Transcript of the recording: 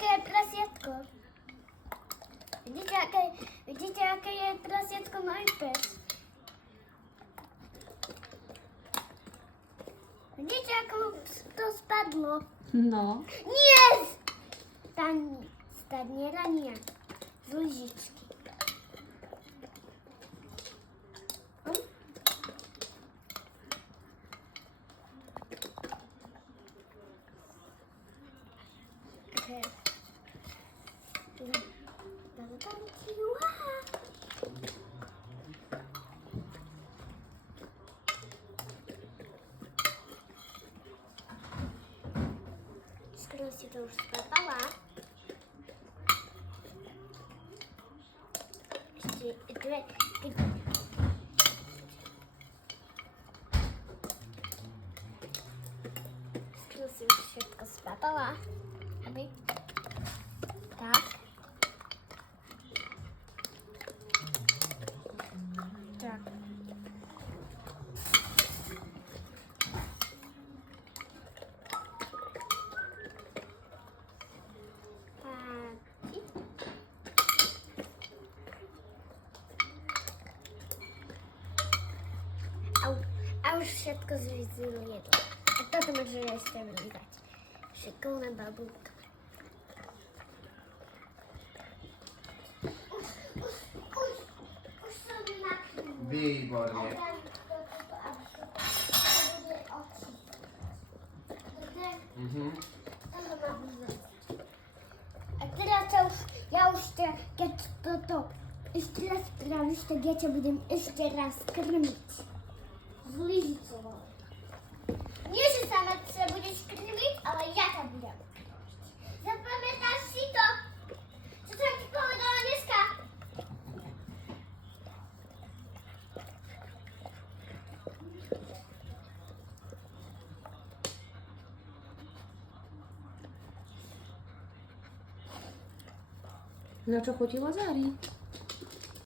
jaké je prasiatko? Vidíte, jaké je prasiatko môj pes? Vidíte, ako to spadlo? No. Nie! Staniera nie. Z lyžičky. Skoro si to už spapala, ešte dve, skoro si už všetko spapala, aby tak. Tak. A už všetko zvyzilo jedlo. A toto môže restaurovať. Šikovná babulka. Už som nakryla. Výborne. A teraz ja už keď toto ešte raz spravíš, tak ja ťa budem ešte raz krmiť. S lyžicou. Nie, že sama sa budeš krmiť, ale ja ťa budem krmiť. Zapamätáš si to? Čo som ti povedala dneska? Na čo chutí Lazari?